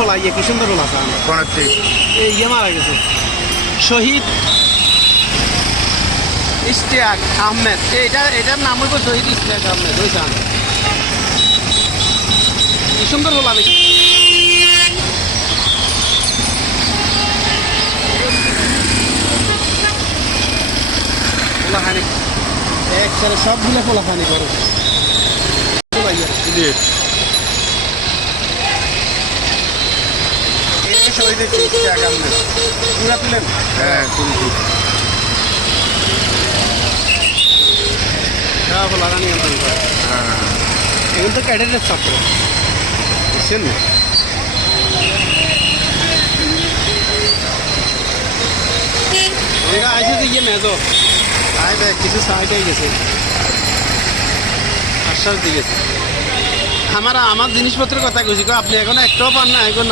হলা ইয়ে কি সুন্দর হলা কোন হচ্ছে এই ইয়ে মারা গেছে শহীদ ইশতিয়াক আহমেদ এটার নাম হইব শহীদ ইশতিয়াক আহমেদ বুঝছেন কি সুন্দর হলা বেশি পোলাখানি একসাথে সবগুলো পোলাখানি করো শহীদ ইশতিয়াক আহমেদ পুরা তুলেন হ্যাঁ তুলছি পোলাখানি এগুলো তো ক্যাডেটের ছাত্র বুঝছেন না এরা আইসে যে ইয়ে মেজো আয় দেখ কিছু সাইডে গেছে আশ্বাস দিয়ে গেছে আমার জিনিসপত্রের কথা কইছি আপনি এখন একটাও পান না এখন